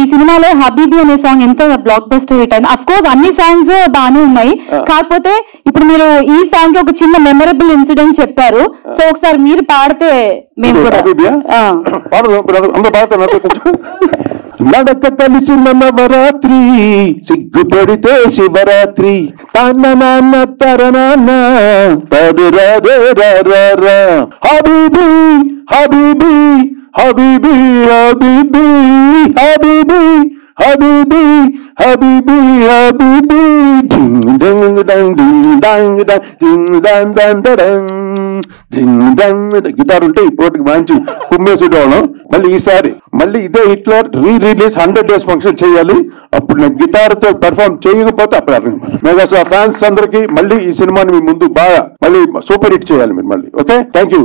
ఈ సినిమాలో హబీబీ అనే సాంగ్ ఎంత బ్లాక్ బస్టర్ హిట్ అయింది. అఫ్ కోర్స్ అన్ని సాంగ్స్ బాగానే ఉన్నాయి, కాకపోతే ఇప్పుడు మీరు ఈ సాంగ్ కి ఒక చిన్న మెమరబుల్ ఇన్సిడెంట్ చెప్పారు. సో ఒకసారి మీరు పాడితే మేము కూడా నడక కలిసిన నవరాత్రి సిగ్గుపడితే శివరాత్రి తన నాన్న తరనాన్న తరురారే రారా హబీబీ హబీబీ హబీబీ హబీబీ హబీబీ హబీబీ హబీబీ హబీబీ డింగ్ డంగ్ డంగ్ డింగ్ డంగ్ డింగ్ డంగ్ డంగ్ డంగ్ డింగ్ డంగ్. గిటార్ ఉంటే ఇప్పటికి మంచి కుమ్మేసేటోళ్ళం. మళ్ళీ ఈసారి మళ్ళీ ఇదే హిట్లర్ రిలీజ్ 100 days ఫంక్షన్ చేయాలి. అప్పుడు నేను గిటార్ తో పెర్ఫార్మ్ చేయకపోతే అప్పుడు మెగాస్టార్ ఫ్యాన్స్ అందరికి మళ్ళీ ఈ సినిమాని మీ ముందు బాగా మళ్ళీ సూపర్ హిట్ చేయాలి మీరు మళ్ళీ. Okay, thank you.